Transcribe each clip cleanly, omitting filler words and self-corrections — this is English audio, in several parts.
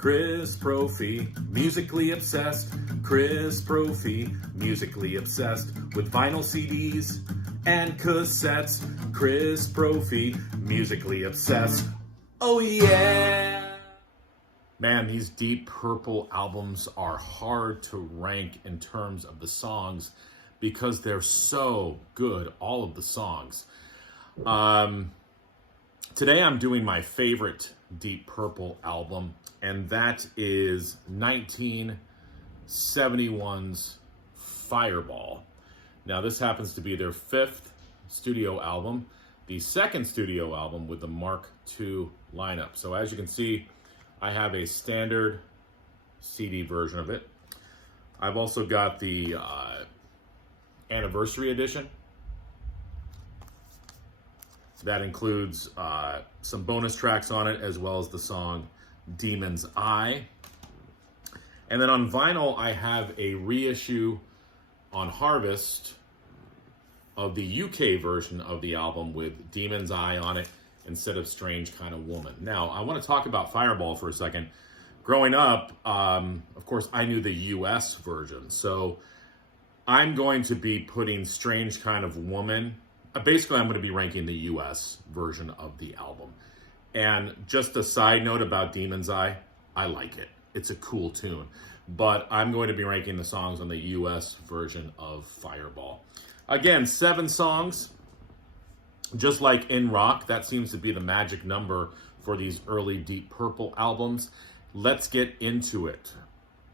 Chris Brophy, musically obsessed. Chris Brophy, musically obsessed with vinyl CDs and cassettes. Chris Brophy, musically obsessed. Oh yeah! Man, these Deep Purple albums are hard to rank in terms of the songs because they're so good, all of the songs. Today I'm doing my favorite Deep Purple album, and that is 1971's Fireball. Now, this happens to be their fifth studio album, the second studio album with the Mark II lineup. So as you can see, I have a standard CD version of it. I've also got the anniversary edition. That includes some bonus tracks on it, as well as the song Demon's Eye. And then on vinyl, I have a reissue on Harvest of the UK version of the album with Demon's Eye on it instead of Strange Kind of Woman. Now, I want to talk about Fireball for a second. Growing up, of course, I knew the US version. So I'm going to be putting Strange Kind of Woman. Basically, I'm going to be ranking the US version of the album. And just a side note about Demon's Eye, I like it. It's a cool tune. But I'm going to be ranking the songs on the US version of Fireball. Again, 7 songs. Just like in rock, that seems to be the magic number for these early Deep Purple albums. Let's get into it.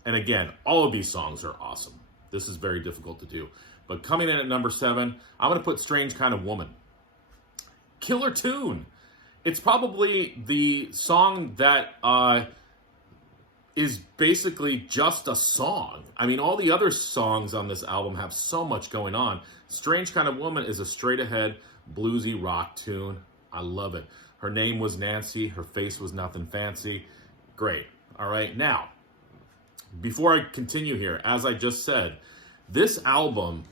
And again, all of these songs are awesome. This is very difficult to do. But coming in at number 7, I'm going to put Strange Kind of Woman. Killer tune. It's probably the song that is basically just a song. I mean, all the other songs on this album have so much going on. Strange Kind of Woman is a straight-ahead bluesy rock tune. I love it. Her name was Nancy. Her face was nothing fancy. Great. All right. Now, before I continue here, as I just said, this album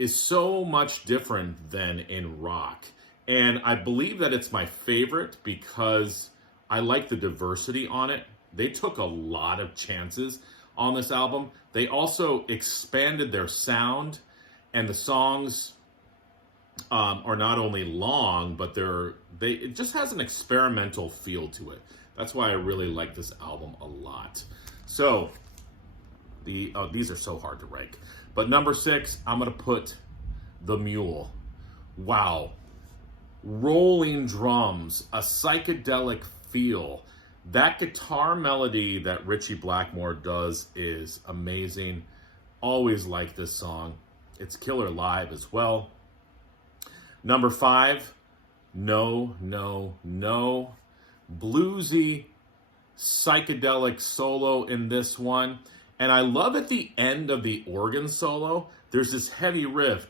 is so much different than in rock. And I believe that it's my favorite because I like the diversity on it. They took a lot of chances on this album. They also expanded their sound, and the songs are not only long, but it just has an experimental feel to it. That's why I really like this album a lot. So, these are so hard to rank. But number 6, I'm going to put The Mule. Wow. Rolling drums, a psychedelic feel. That guitar melody that Ritchie Blackmore does is amazing. Always like this song. It's killer live as well. Number 5, No, No, No. Bluesy, psychedelic solo in this one. And I love at the end of the organ solo, there's this heavy riff.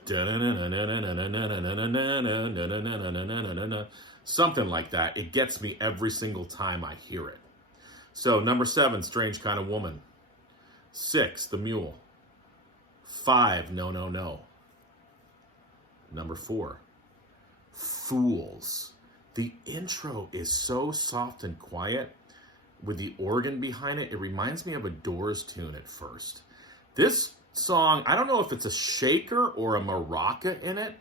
Something like that. It gets me every single time I hear it. So number 7, Strange Kind of Woman. 6, The Mule. 5, No, No, No. Number 4, Fools. The intro is so soft and quiet. With the organ behind it, it reminds me of a Doors tune at first. This song, I don't know if it's a shaker or a maraca in it.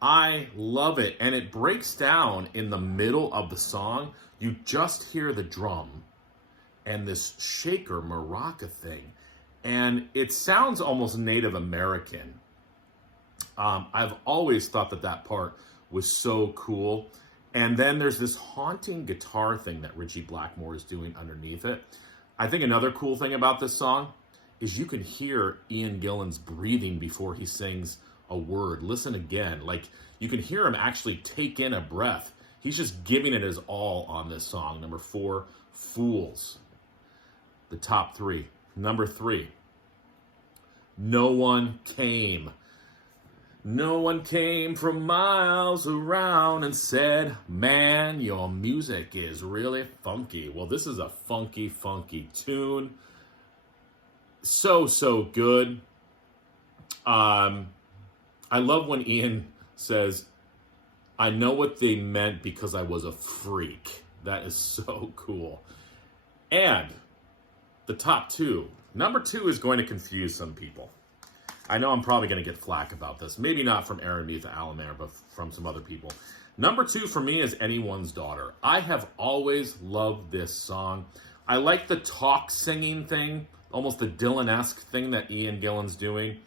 I love it. And it breaks down in the middle of the song. You just hear the drum and this shaker maraca thing. And it sounds almost Native American. I've always thought that part was so cool. And then there's this haunting guitar thing that Ritchie Blackmore is doing underneath it. I think another cool thing about this song is you can hear Ian Gillan's breathing before he sings a word. Listen again. Like, you can hear him actually take in a breath. He's just giving it his all on this song. Number 4, Fools. The top 3. Number 3, No One Came. No one came from miles around and said, man, your music is really funky. Well, this is a funky, funky tune. So good. I love when Ian says, I know what they meant because I was a freak. That is so cool. And the top two. Number two is going to confuse some people. I know I'm probably going to get flack about this. Maybe not from Aramitha Alomar, but from some other people. Number two for me is Anyone's Daughter. I have always loved this song. I like the talk singing thing, almost the Dylan-esque thing that Ian Gillan's doing.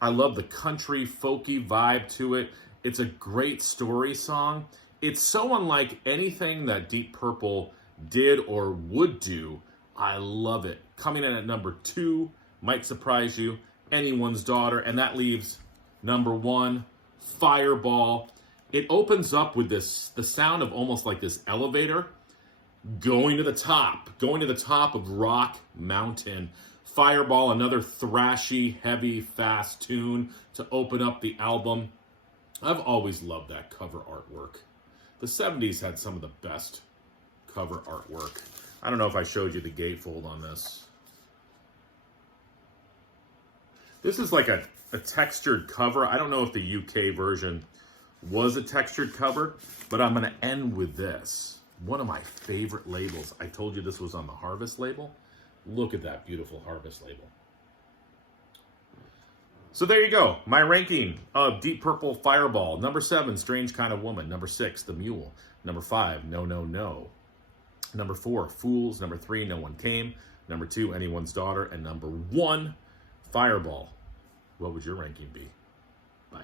I love the country folky vibe to it. It's a great story song. It's so unlike anything that Deep Purple did or would do. I love it. Coming in at number two, might surprise you, Anyone's Daughter, and that leaves number one, Fireball. It opens up with the sound of almost like this elevator going to the top of Rock Mountain. Fireball, another thrashy, heavy, fast tune to open up the album. I've always loved that cover artwork. The 70s had some of the best cover artwork. I don't know if I showed you the gatefold on this. This is like a textured cover. I don't know if the UK version was a textured cover, but I'm going to end with this. One of my favorite labels. I told you this was on the Harvest label. Look at that beautiful Harvest label. So there you go. My ranking of Deep Purple Fireball. Number 7, Strange Kind of Woman. Number 6, The Mule. Number 5, No, No, No. Number 4, Fools. Number 3, No One Came. Number 2, Anyone's Daughter. And number 1, Fireball. What would your ranking be? Bye.